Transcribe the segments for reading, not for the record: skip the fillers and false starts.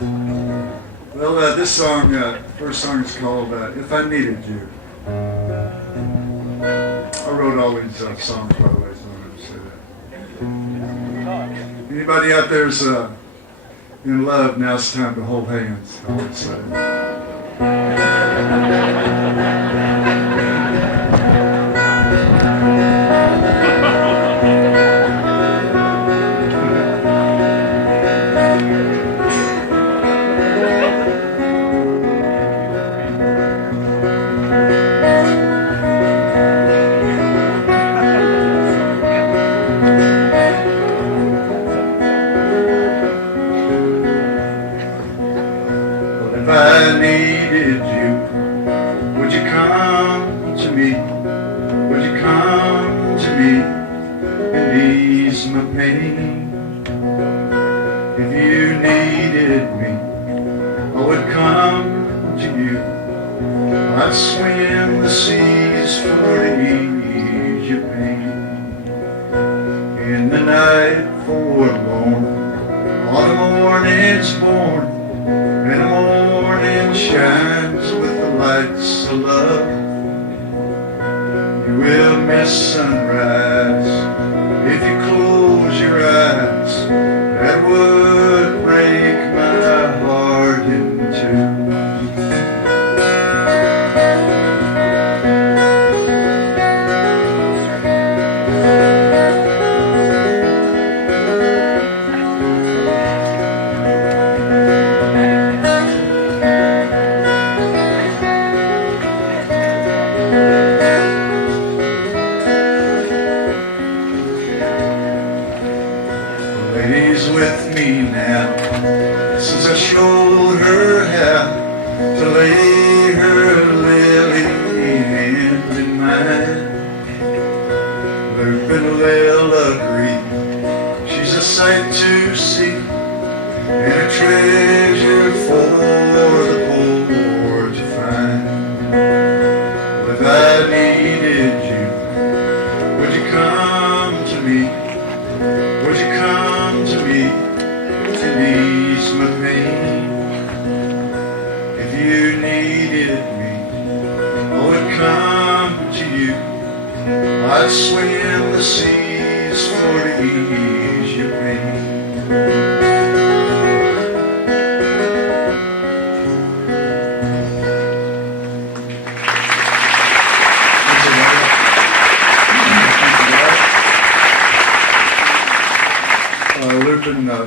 Well, this song, first song is called If I Needed You. I wrote all these songs, by the way, so I wanted to say that. Anybody out there's in love, now it's time to hold hands, I would say.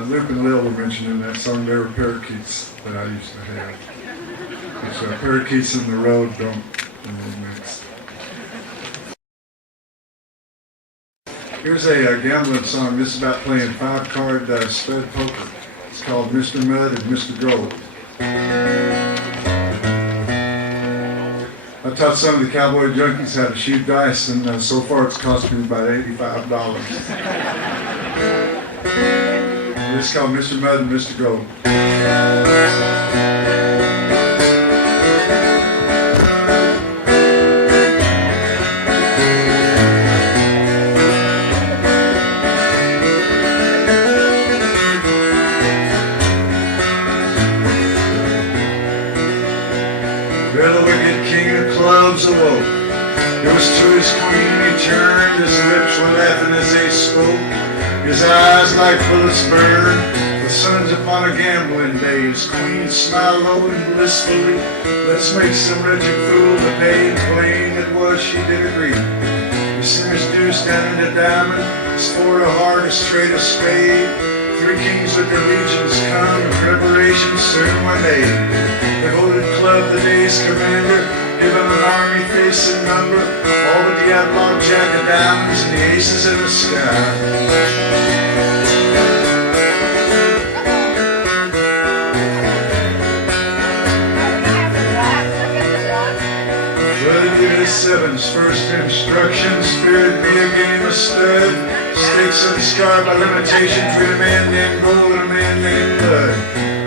Luke and Lil were mentioned in that song. They were parakeets that I used to have. Which, parakeets in the road don't mix. Here's a gambling song. This is about playing 5-card stud poker. It's called Mr. Mud and Mr. Gold. I taught some of the cowboy junkies how to shoot dice, and so far it's cost me about $85. This is called Mr. Mud and Mr. Gold. Well, the wicked king of clubs awoke. It was to his queen he turned. His lips were laughing as they spoke. His eyes like bullets burn. The sun's upon a gambling day. His queen smiled low and blissfully. Let's make some wretched fool today. And plain it was she did agree. He sent his deuce down into diamond. His four a heart, a straight a spade. 3 kings with their legions come. Preparations soon were made. The voted club, the day's commander, give him an army face and number. All but the outlaw jack of diamonds and the aces in the sky. Sevens, first instruction, spirit be a game of stud. Stakes unscarred by limitation, treat a man named Gold and a man named Bud.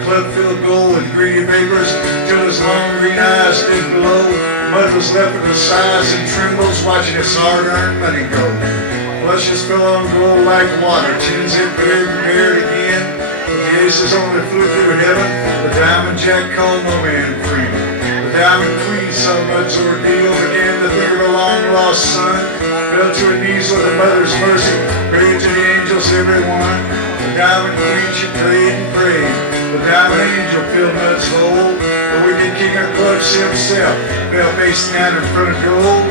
Club filled gold with greedy vapors, till his long green eyes stood below. Mud was left with the sighs and trembles, watching his hard-earned money go. Flushes fell on gold like water, tunes it paired and paired again. With the aces only flew through heaven. The diamond jack called no man free. The diamond queen saw much ordeal, began to think of a long-lost son. Fell to her knees with a mother's mercy, prayed to the angels, every one. The diamond queen, she prayed and prayed. The diamond angel filled Mud's hole. The wicked king of clubs himself fell face down in front of gold.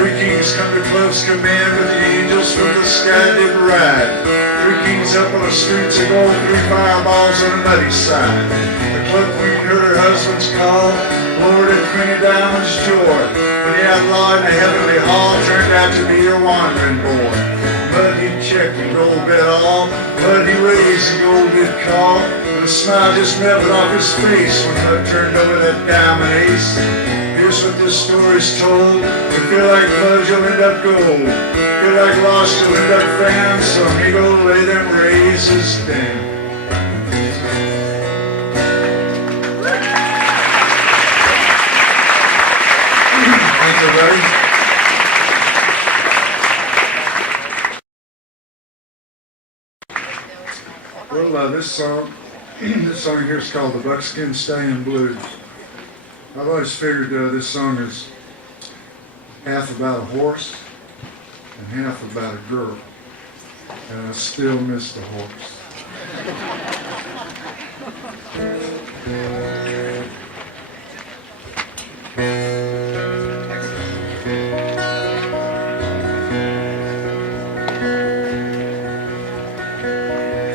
Three kings come to club's command, but the angels from the sky did ride. Three kings up on the streets of gold, three fireballs on the muddy side. The club queen heard her husband's call, Lord and Queen of Diamonds' joy. When the outlaw in the heavenly hall turned out to be her wandering boy. Mud he checked and gold bet all, Mud he raised and gold did call. And a smile just melted off his face when Mud turned over that diamond ace. Here's what this story's told. You feel like fudge, you'll end up gold. Feel like lost, you'll end up found. So me go lay them races down. Thank you, buddy. Well, this song here is called the Buckskin, Stallion Blues. I've always figured this song is half about a horse and half about a girl, and I still miss the horse.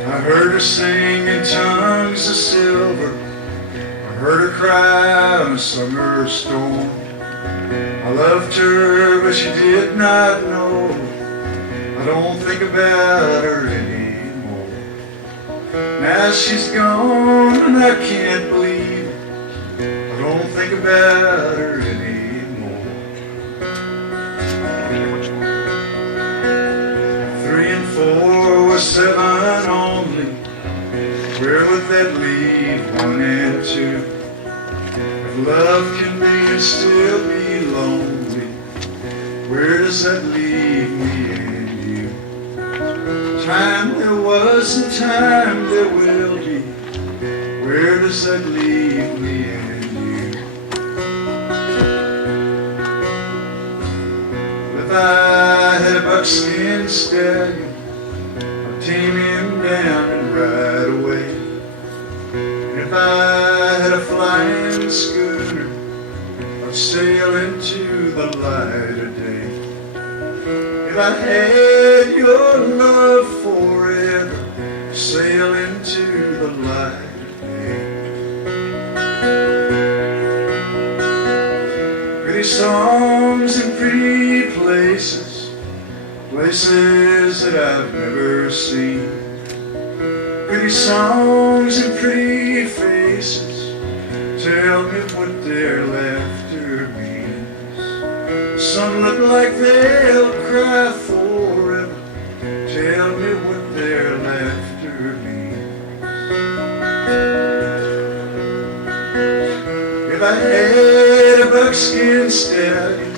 I heard her sing in tongues of silver, I heard her cry on a summer storm. I loved her, but she did not know. I don't think about her anymore. Now she's gone and I can't believe it. I don't think about her anymore. 3 and 4 was 7 only. Where would that leave 1 and 2? If love can be and still be lonely, where does that leave me and you? Time there was and time there will be, where does that leave me and you? If I had a buckskin stallion, I'd tame him down and ride away. If I had a flying schooner, I'd sail into the light of day. If I had your love forever, sail into the light of day. Pretty songs and pretty places, places that I've never seen. Pretty songs and pretty faces, tell me what their laughter means. Some look like they'll cry forever, tell me what their laughter means. If I had a buckskin stallion,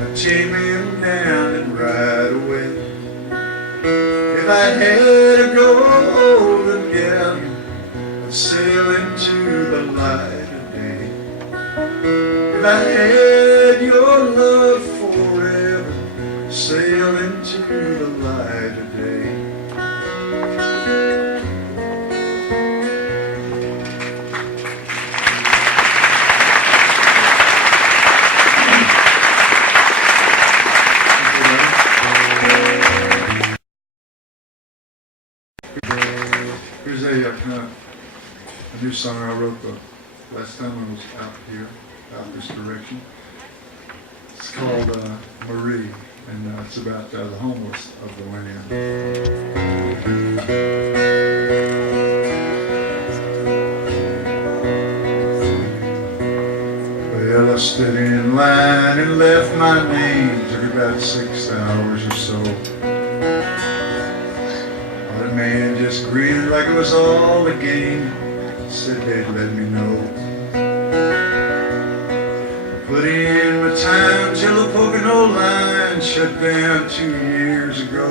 I'd tame him down and ride away. If I had a golden galleon, I'd sail into the light of day. If I had your love forever, sail into the light of day. Here's a new song I wrote the last time I was out here, out this direction. It's called Marie, and it's about the homeless of the land. Well, I stood in line and left my name. Took about 6 hours or so. The man just grinned like it was all a game. Said they'd let me know. Put in my time till the Pocono line shut down 2 years ago.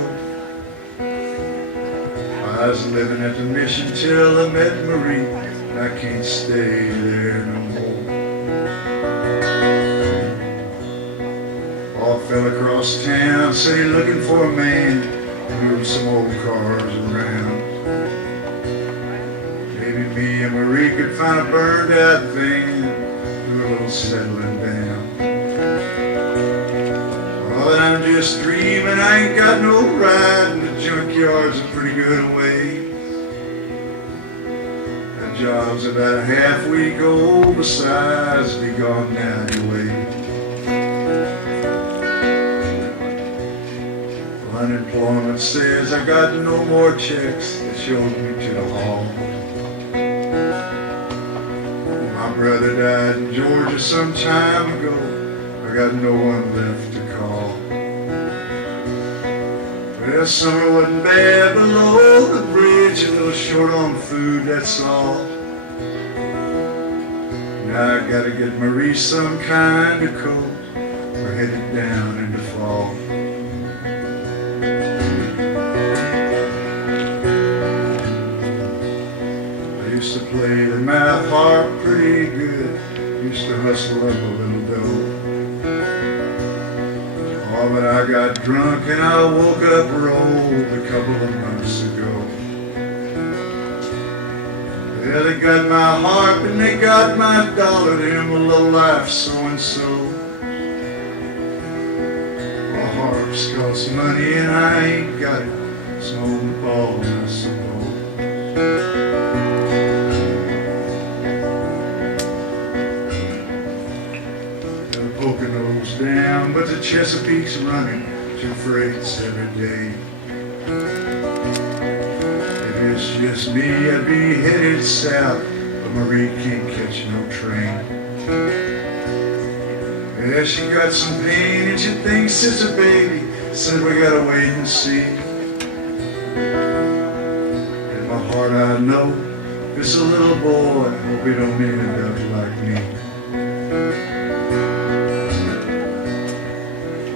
I I was living at the mission till I met Marie, and I can't stay there no more. Paul fell across town, said he looking for a man to move some old cars around. Maybe me and Marie could find a burned out van, do a little settling down. Oh, and I'm just dreaming, I ain't got no ride, and the junkyard's a pretty good way. That job's about half we go, besides be gone now anyway. Unemployment says I got no more checks, they showed me to the hall. My brother died in Georgia some time ago, I got no one left to call. Well, summer wasn't bad below the bridge, a little short on food, that's all. Now I gotta get Marie some kind of coat, we're headed down into fall. Used to play the mouth harp pretty good, used to hustle up a little dough. Oh, but I got drunk and I woke up rolled a couple of months ago. Yeah, they got my harp and they got my dollar, them a low-life so-and-so. My harp's cost money and I ain't got it, so Paul Masson. Poconos down, but the Chesapeake's running 2 freights every day. If it's just me, I'd be headed south, but Marie can't catch no train. Yeah, she got some pain and she thinks it's a baby, said we gotta wait and see. In my heart I know, if it's a little boy, I hope he don't end up like me.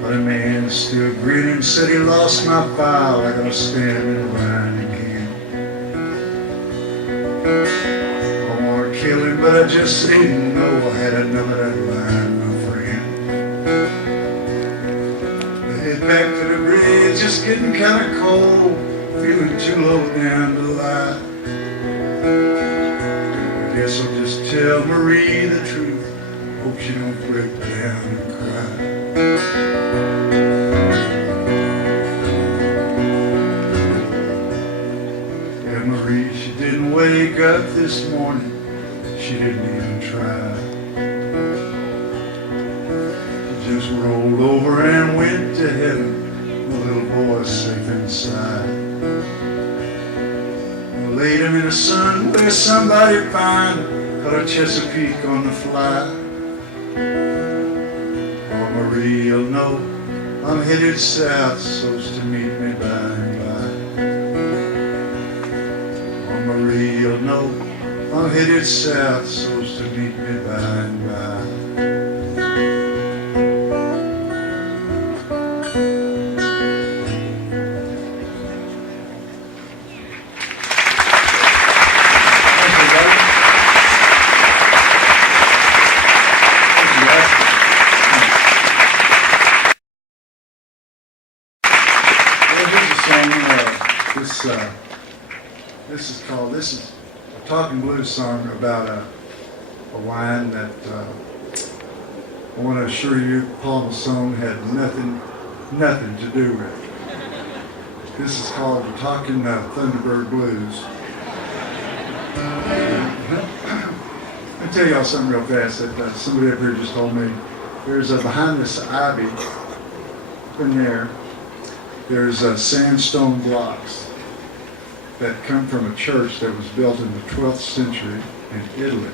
The man still grinning, said he lost my file, I gotta stand in line again. I wanna kill him, but I just didn't know I had enough of that line, my friend. I head back to the bridge, just getting kinda cold, feeling too low down to lie. I guess I'll just tell Marie the truth, hope she don't break down and cry. Marie, she didn't wake up this morning, she didn't even try. She just rolled over and went to heaven, the little boy's safe inside. I laid him in the sun where somebody found him, caught a Chesapeake on the fly. Oh, Marie, you'll know I'm headed south, so's to meet me by and by. Marie, you'll know I'm headed south, so's to meet me by and by. This is a talking blues song about a wine that I want to assure you Paul Masson had nothing to do with. This is called the Talking Thunderbird Blues. I'll tell y'all something real fast that somebody up here just told me. There's behind this ivy up in there's sandstone blocks that come from a church that was built in the 12th century in Italy.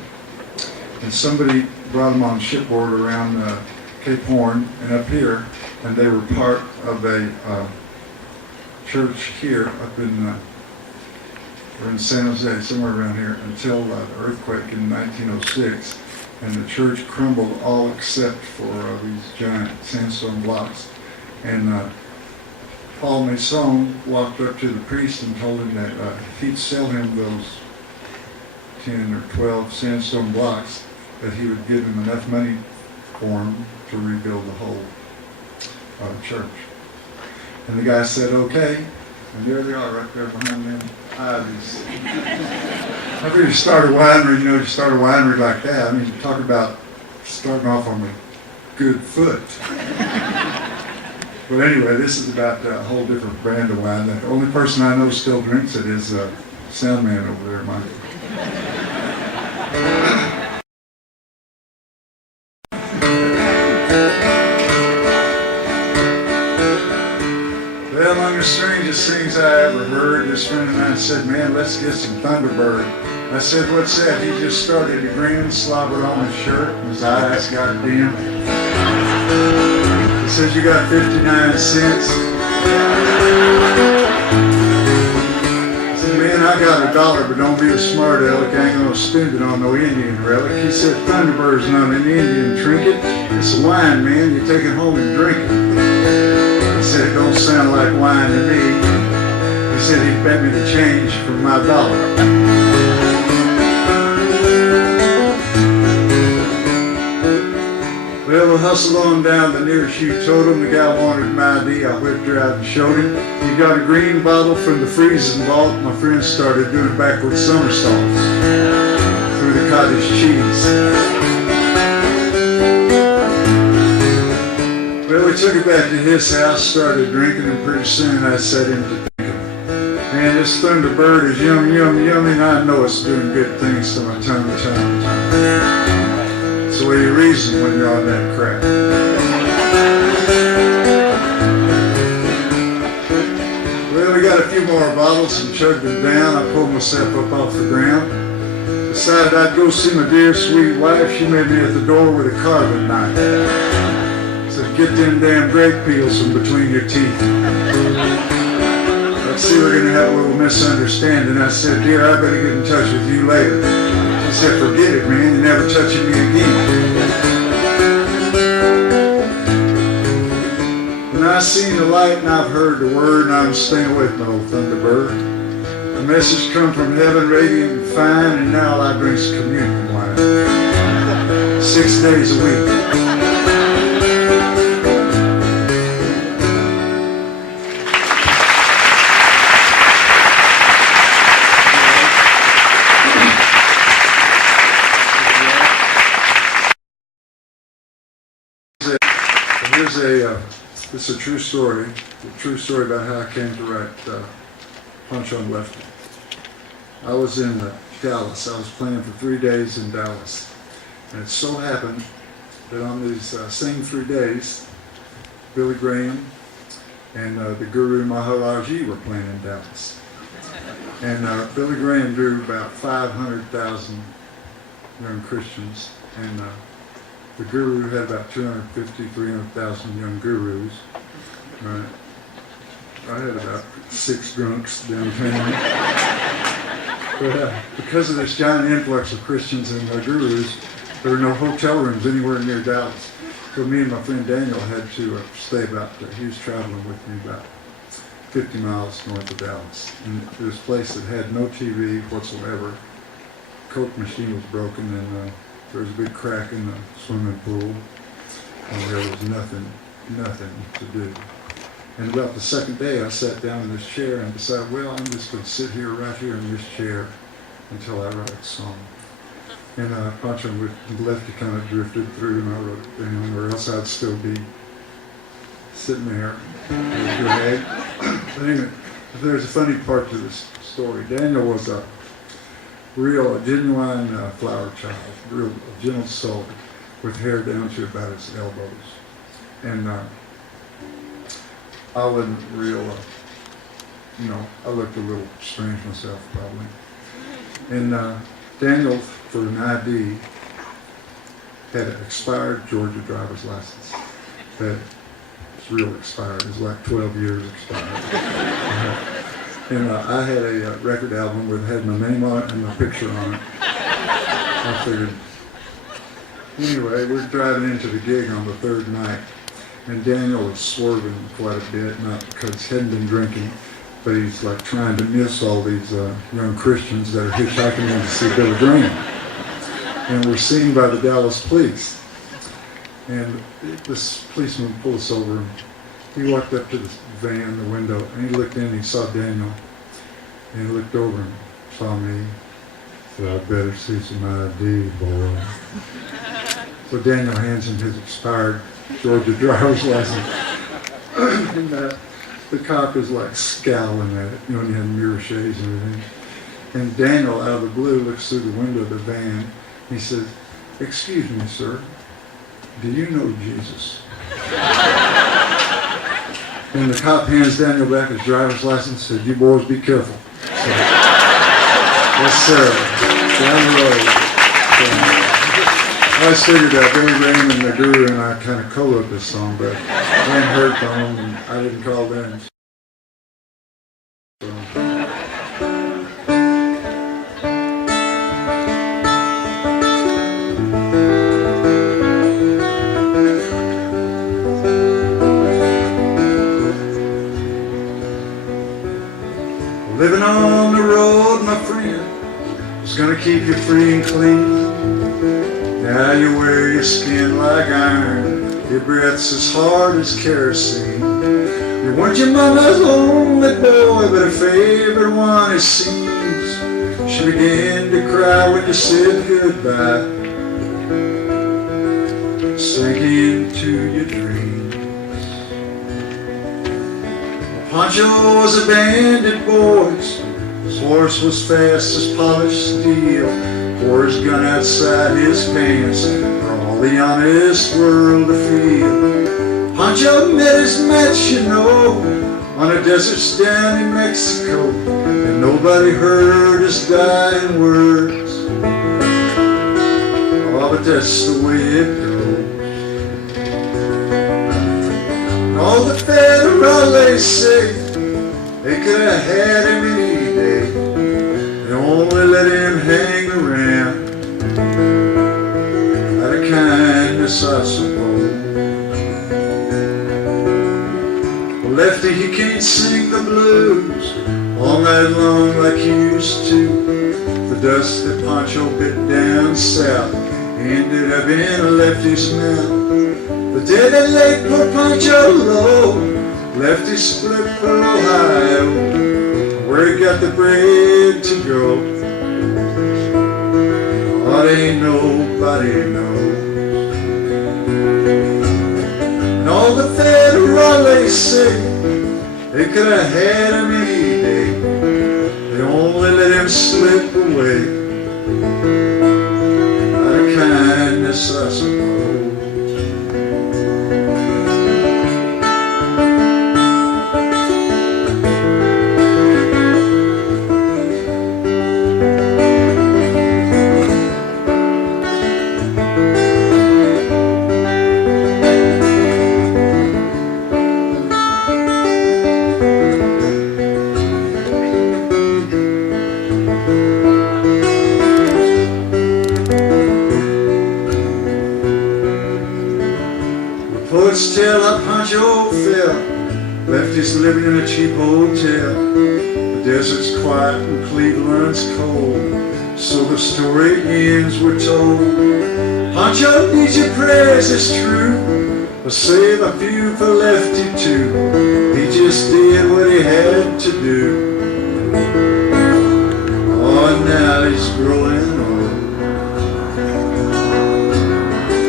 And somebody brought them on shipboard around Cape Horn and up here, and they were part of a church here up in we're in San Jose, somewhere around here, until the earthquake in 1906, and the church crumbled all except for these giant sandstone blocks. And Paul Masson walked up to the priest and told him that if he'd sell him those 10 or 12 sandstone blocks, that he would give him enough money for him to rebuild the whole church. And the guy said, okay. And there they are, right there behind them ivies. After you start a winery, you start a winery like that. I mean, talk about starting off on a good foot. But anyway, this is about a whole different brand of wine. The only person I know still drinks it is sound man over there, Mike. Well, among the strangest things I ever heard, this friend of mine said, man, let's get some Thunderbird. I said, what's that? He just started to grin, slobbered on his shirt, and his eyes got dim. He said, you got 59 cents? I said, man, I got $1, but don't be a smart aleck. I ain't gonna spend it on no Indian relic. He said, Thunderbird's not an Indian trinket. It's a wine, man. You take it home and drink it. He said, it don't sound like wine to me. He said he'd bet me the change for my $1. Well, we hustled on down the nearest shoe totem. The guy wanted my ID. I whipped her out and showed him. He got a green bottle from the freezing vault. My friend started doing backward somersaults through the cottage cheese. Well, we took it back to his house, started drinking, and pretty soon I set him to thinking, man, this Thunderbird is yum, yum, yummy, and I know it's doing good things to my tongue, tongue, tongue. That's the way you reason when you're on that crap. Well, we got a few more bottles and chugged them down. I pulled myself up off the ground. Decided I'd go see my dear sweet wife. She met me at the door with a carving knife. Said, get them damn grape peels from between your teeth. I see we're gonna have a little misunderstanding. I said, dear, I better get in touch with you later. She said, forget it, man, you're never touching me again. When I seen the light and I've heard the word, and I'm staying away from old Thunderbird. The message come from heaven, radiant and fine, and now all I drink's communion wine. 6 days a week. It's a true story about how I came to write Pancho And Lefty. I was in Dallas. I was playing for 3 days in Dallas. And it so happened that on these same 3 days, Billy Graham and the Guru Maharaji were playing in Dallas. And Billy Graham drew about 500,000 young Christians, and the Guru had about 250,000, 300,000 young gurus. Right. I had about 6 drunks downtown. But because of this giant influx of Christians and gurus, there were no hotel rooms anywhere near Dallas. So me and my friend Daniel had to stay about, he was traveling with me about 50 miles north of Dallas. And it was a place that had no TV whatsoever. Coke machine was broken, and there was a big crack in the swimming pool, and there was nothing to do. And about the second day, I sat down in this chair and decided, well, I'm just going to sit here, right here in this chair, until I write a song. And Pancho And Lefty kind of drifted through, and I wrote it down, or else I'd still be sitting there with your head. But anyway, there's a funny part to this story. Daniel was a genuine flower child, real gentle soul, with hair down to about his elbows. And I wasn't real, I looked a little strange myself probably. And Daniel, for an ID, had an expired Georgia driver's license. That was real expired. It was like 12 years expired. And I had a record album where it had my name on it and my picture on it. I figured, anyway, we're driving into the gig on the third night. and Daniel was swerving quite a bit, not because he hadn't been drinking, but he's like trying to miss all these young Christians that are hitchhiking in to see Billy Graham. And we're seen by the Dallas police. And this policeman pulled us over. He walked up to the van, the window, and he looked in and he saw Daniel. And he looked over and saw me. Said, I better see some ID, boy. So Daniel hands him his expired Georgia driver's license. And the cop is like scowling at it, you know, and he had mirror shades and everything. And Daniel, out of the blue, looks through the window of the van. He says, excuse me, sir, do you know Jesus? And the cop hands Daniel back his driver's license and said, you boys be careful. So, yes, sir, down the road. So, I always figured that Billy Graham and the Guru and I kind of co-wrote this song, but I hadn't heard from them and I didn't call them. So. Living on the road, my friend, is gonna keep you free and clean. Now you wear your skin like iron, your breath's as hard as kerosene. You weren't your mama's only boy, but her favorite one it seems. She began to cry when you said goodbye, sank into your dreams. Pancho was a bandit, boys. His horse was fast as polished steel. Wore his gun outside his pants for all the honest world to feel. Pancho met his match, you know, on a desert stand in Mexico, and nobody heard his dying words. Oh, but that's the way it goes. And all the federales say they could have had him any day. They only let him hang around out of kindness, I suppose. Well, Lefty, he can't sing the blues all night long like he used to. The dust that Pancho bit down south ended up in a Lefty Smell. The day that laid poor Pancho low, Lefty split for Ohio, where he got the bread to go. What ain't nobody knows. And all the federales say they could have had him any day. They only let him slip away out of kindness, I suppose. Tell how Pancho fell. Lefty's living in a cheap hotel. The desert's quiet and Cleveland's cold. So the story ends, we're told. Pancho needs your prayers, it's true, but save a few for Lefty too. He just did what he had to do. Oh, now he's growing old.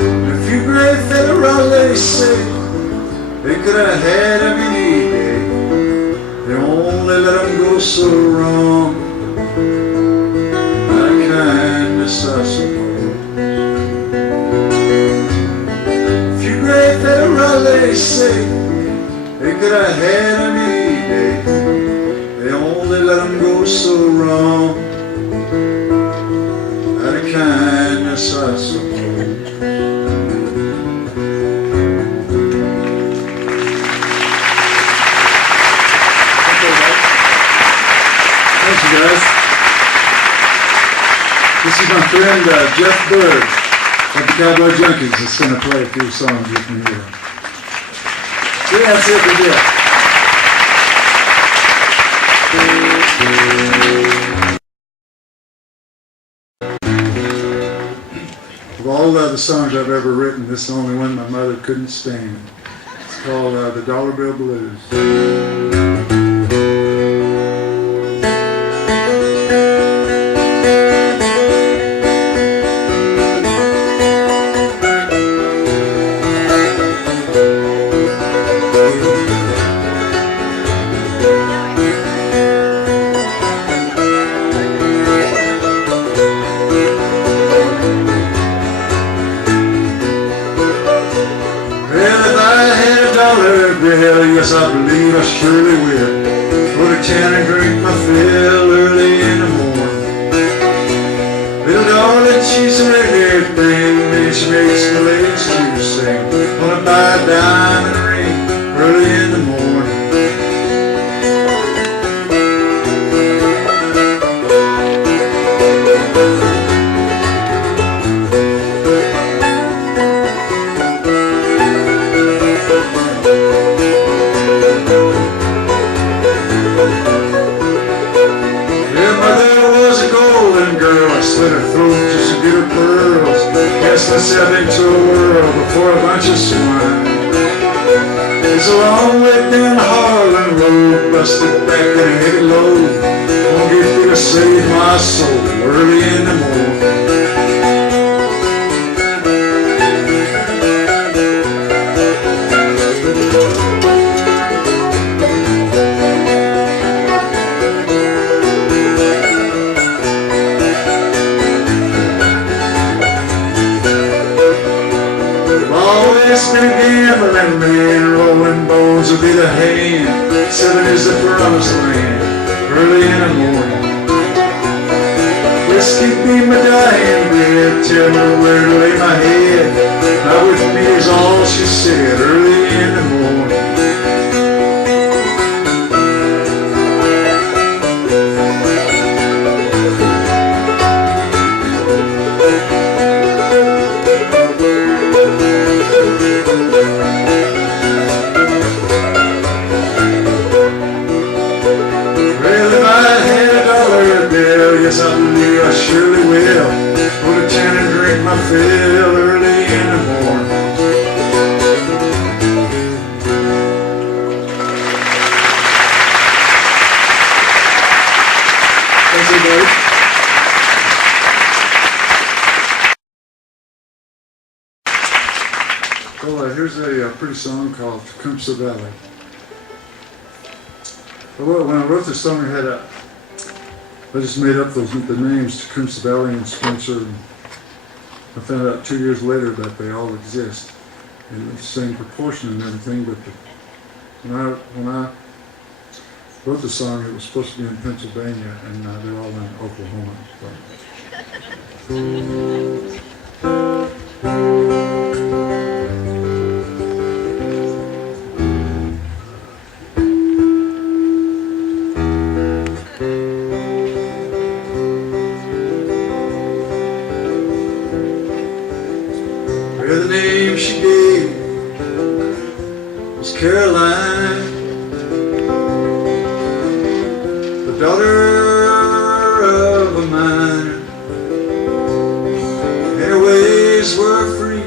And a few great federales say they could have had him any day. They only let him go so wrong out of kindness, I suppose. A few great federales say they could have had him any day. They only let him go so wrong out of kindness, I suppose. Guys. This is my friend Jeff Bird of the Cowboy Junkies that's going to play a few songs with me here. See, that's it for this. Of all the songs I've ever written, this is the only one my mother couldn't stand. It's called The Dollar Bill Blues. Yes, I believe I surely will. Go to town and drink my fill early in the morning. Little darling, she's a everything, and she makes the ladies to sing. Wanna buy a diamond ring early in the morning. Slit her throat just to get her pearls. Cast myself into a whirl before a bunch of swine. It's a long way down the Harlan Road, busted back in a heavy load. Won't get me to save my soul early in the morning. It's been a gambling man, rolling bones will be the hand. 7 is the promised land, early in the morning. Whiskey be my dying bed, tell me where to lay my head. Not with me is all she said, early in the morning. Yes, I believe I surely will. Go to town and drink my fill early in the morning. Thanks, everybody. Well, here's a pretty song called Tecumseh Valley. Well, when I wrote this song, I just made up the names Tecumseh Valley and Spencer. I found out 2 years later that they all exist in the same proportion and everything. But when I wrote the song, it was supposed to be in Pennsylvania, and they're all in Oklahoma. The name she gave was Caroline, the daughter of a miner, and her ways were free,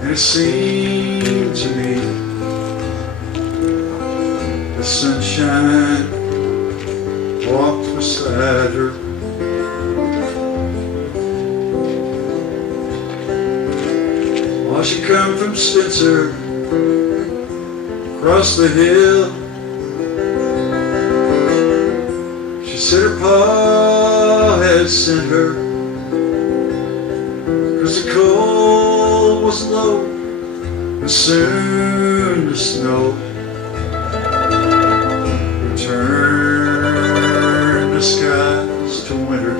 and it seemed to me the sunshine walked beside her. She come from Spencer, across the hill. She said her pa had sent her, 'cause the cold was low and soon the snow would turn the skies to winter.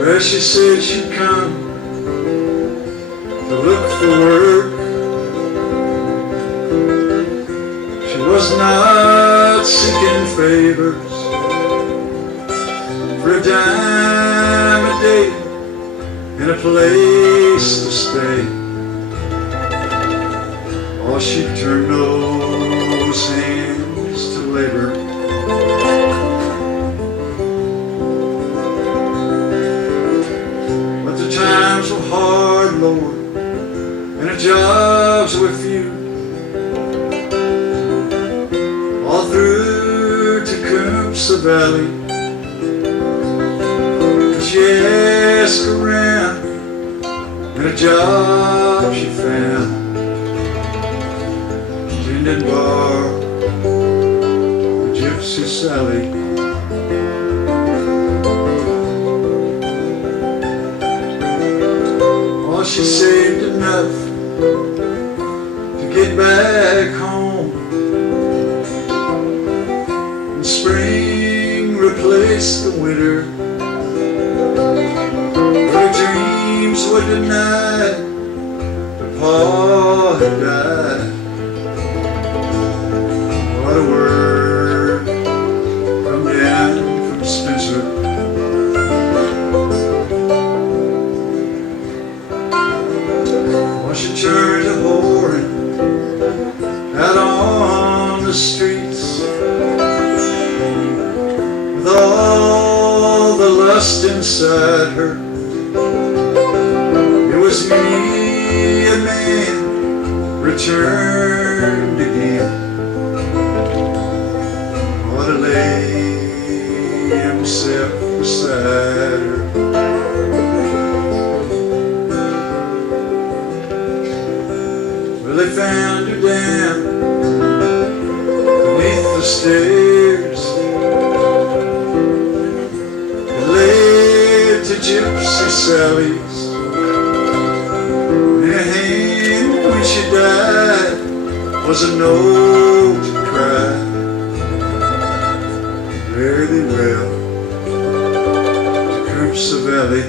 Well, she said she'd come to look for work. She was not seeking favors for a dime a day and and a place to stay. Oh, she turned those hands to labor. But the times were hard, Lord, and the jobs were few. All through Tecumseh Valley, she asked around, and a job she found. Tending bar with Gypsy Sally. Oh, she saved enough to get back home. And spring replaced the winter. Her dreams were denied, but Paul had died. What a word come down from Spencer. Well, she turned to whoring out on the streets with all the lust inside her. It was me, a man, returned again. Ought to lay himself beside her. Well, they found her down beneath the stairs. It led to Gypsy Sally's. In her hand when she died was a note to cry. Fare thee well, Tecumseh Valley.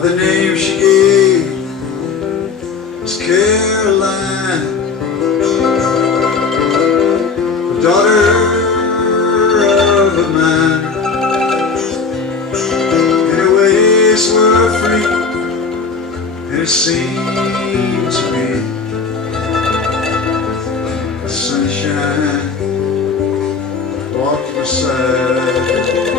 The name she gave was Caroline, the daughter of a miner. And her ways were free, and it seemed to me the sunshine walked beside her.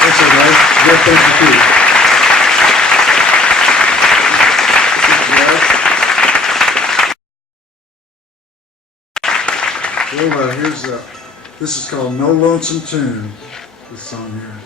That's all right. Yeah, thank you too. Well, here's this is called No Lonesome Tune, this song here.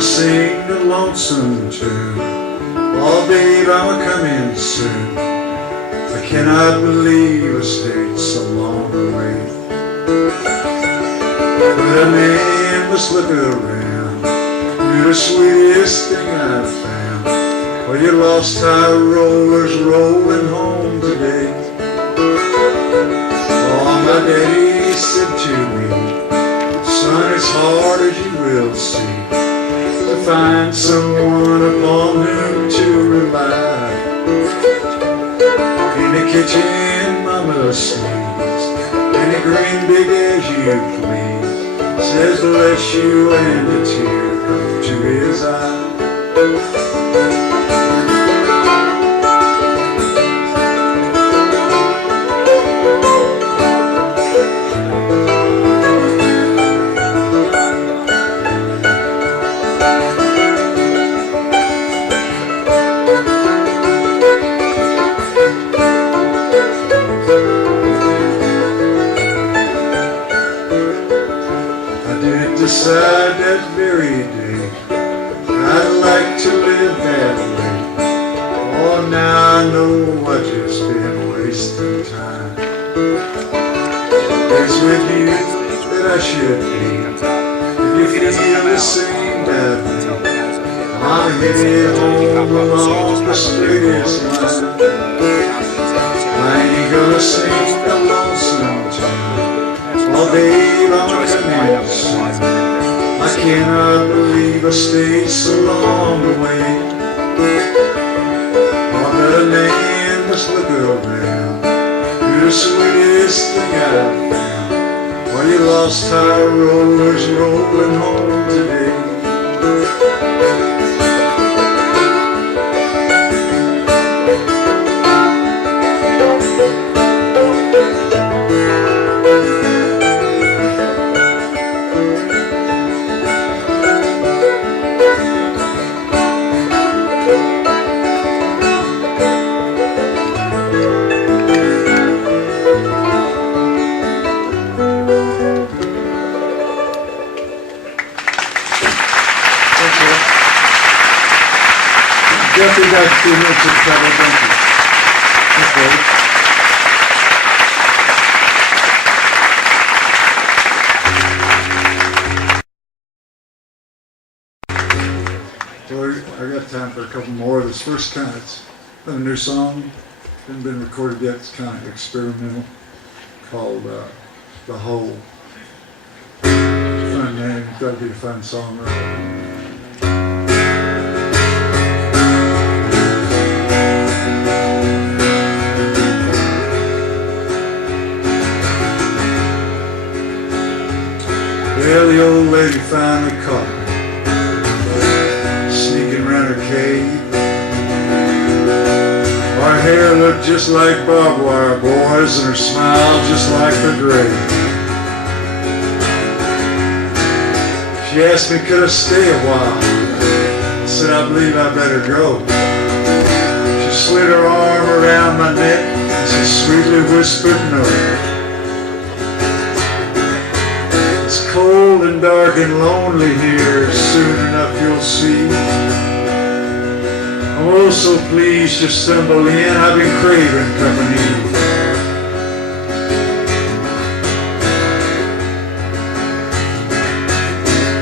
Sing the lonesome tune. Oh, babe, I'm a-comin' soon. I cannot believe I stayed so long away. But a man must look around. You're the sweetest thing I've found. Well, your lost high rollers rolling home today. Oh, my daddy said to me, son, it's hard as you will see to find someone upon whom to rely. In the kitchen, mama sneezes, and a green big as you please says bless you, and a tear comes to his eye. Decide that very day I'd like to live that way. Oh, now I know I've just been wasting time. It's with you that I should be. If you feel the same about me, I'm headed home along the straightest line. I ain't gonna sing the Lonesome Tune all day long tonight. I cannot believe I stayed so long away. All that a man must look around. You're the sweetest thing I've found. While you lost tire rollers rolling home today. Jeffrey got 2 minutes of trouble, thank you. Well, I got time for a couple more. This first kind, it's a new song, hasn't been recorded yet. It's kind of experimental, called The Hole. Fun name, it's got to be a fun song, right? Well, the old lady finally caught me, sneaking around her cave. Her hair looked just like barbed wire, boys, and her smile just like the grave. She asked me could I stay a while. I said I believe I better go. She slid her arm around my neck and she sweetly whispered no. Cold and dark and lonely here, soon enough you'll see. I'm oh so pleased to stumble in, I've been craving company.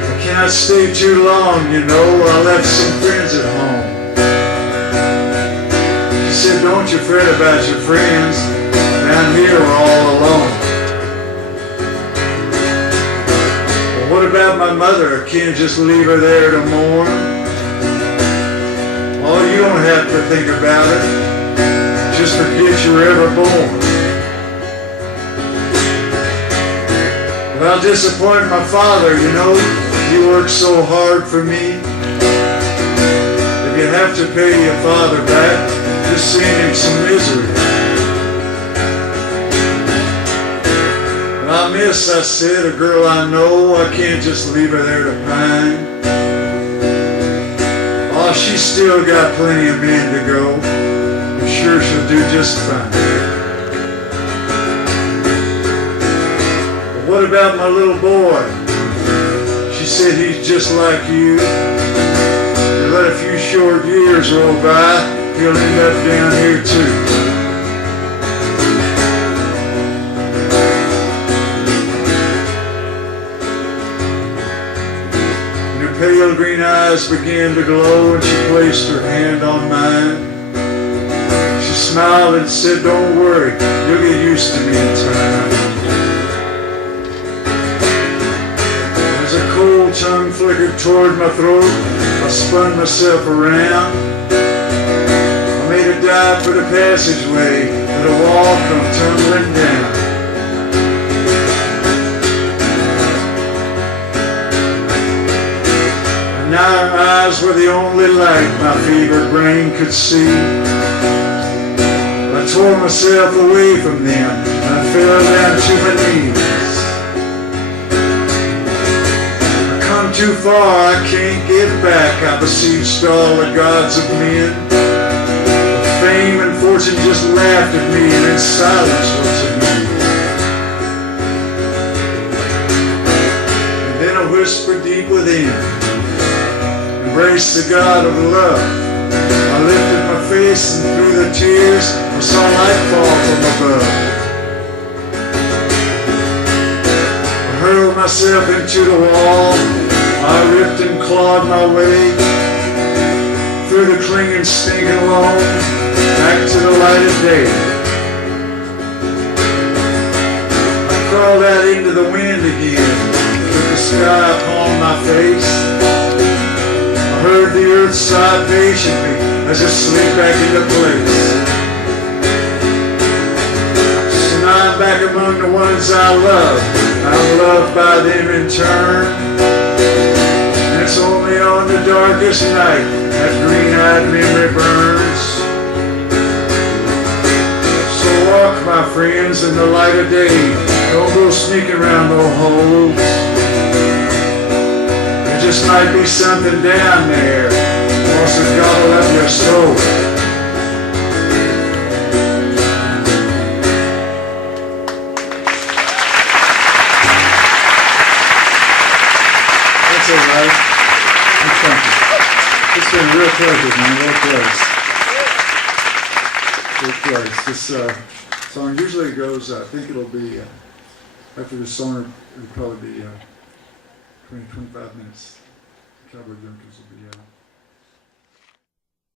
I cannot stay too long, you know, I left some friends at home. She said, don't you fret about your friends, down here we're all alone. What about my mother? I can't just leave her there to mourn. Oh, you don't have to think about it. Just forget you were ever born. Well, I'll disappoint my father, you know. He worked so hard for me. If you have to pay your father back, just send him some misery. I miss, I said, a girl I know. I can't just leave her there to pine. Oh, she's still got plenty of men to go. I'm sure she'll do just fine. But what about my little boy? She said he's just like you. You let a few short years roll by, he'll end up down here too. Pale green eyes began to glow and she placed her hand on mine. She smiled and said, don't worry, you'll get used to me in time. As a cold tongue flickered toward my throat, I spun myself around. I made a dive for the passageway, but the wall come tumbling down. Now our eyes were the only light my fevered brain could see. I tore myself away from them and I fell down to my knees. I come too far, I can't get back. I beseeched all the gods of men. Fame and fortune just laughed at me, and in silence looks at me. And then a whisper deep within, embrace the God of love. I lifted my face and through the tears I saw light fall from above. I hurled myself into the wall. I ripped and clawed my way through the clinging, stinking loam, back to the light of day. I crawled out into the wind again, with the sky upon my face. I heard the earth sigh patiently as it slid back into place. So now I'm back among the ones I love. I'm loved by them in turn. And it's only on the darkest night that green-eyed memory burns. So walk, my friends, in the light of day. Don't go sneaking around no holes. There just might be something down there wants to gobble up your soul. That's all right. Thank you. It's been a real pleasure, man. Real place. This song usually goes, I think it'll be, after this song, it'll probably be 20, 25 minutes. Cowboy Drinkers will be